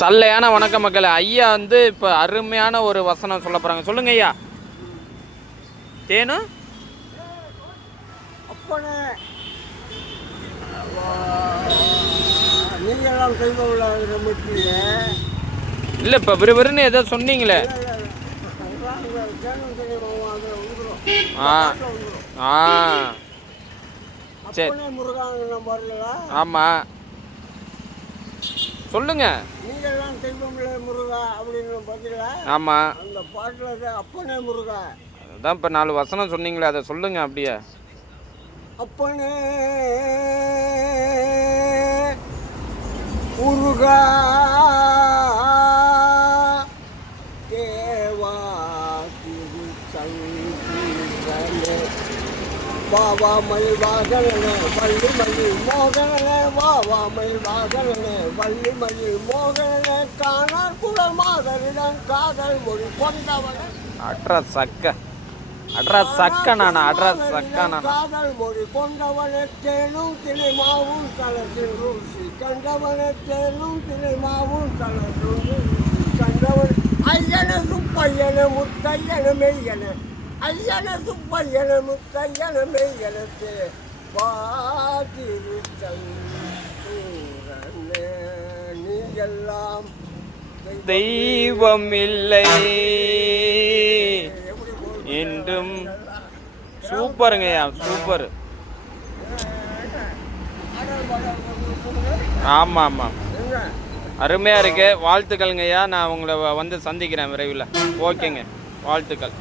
சல்லையான வணக்க மக்களே. ஐயா வந்து இப்போ அருமையான ஒரு வசனம் சொல்ல போகிறாங்க. சொல்லுங்க ஐயா. தேனு அப்பனே நீங்களாம் இல்லை, இப்போ விறுவிறுன்னு ஏதோ சொன்னீங்களே. ஆ ஆ சரி, ஆமாம் சொல்லுங்க. நீங்களாம் தெய்வம்ல முருகா அப்படின்னு பார்த்தீங்களா? ஆமாம், அந்த பாட்டில் அப்பனே முருகா அதான் இப்போ 4 வசனம் சொன்னீங்களே, அதை சொல்லுங்க அப்படியே. அப்பனே முருகா தேவா திருச்சங்கீரனே வாவா மயில் வாகனே வள்ளி மயில் மோகனே வாவா மயில் வாகனே வள்ளி மயில் மோகனே காணார் குலமாதரிடம் காதல் மொழி கொண்டவனே காதல் மொழி கொண்டவனே தேனும் திணைமாவும் தளத்தில் ருசி கண்டவனே தேனும் திணைமாவும் தளத்தில் ருசி கண்டவன் ஐயன சுப்பையன முத்தையன மெய்யன ஐயன சுப்பையன முத்தையன மெய்யனத்தே வாதிருச்சங்கூரனே நீங்கெல்லாம் தெய்வம் இல்லை என்றும். சூப்பருங்கய்யா, சூப்பர். ஆமாம் ஆமாம், அருமையாக இருக்கு. வாழ்த்துக்கள்ங்கய்யா. நான் உங்களை வந்து சந்திக்கிறேன் விரைவில். ஓகேங்க, வாழ்த்துக்கள்.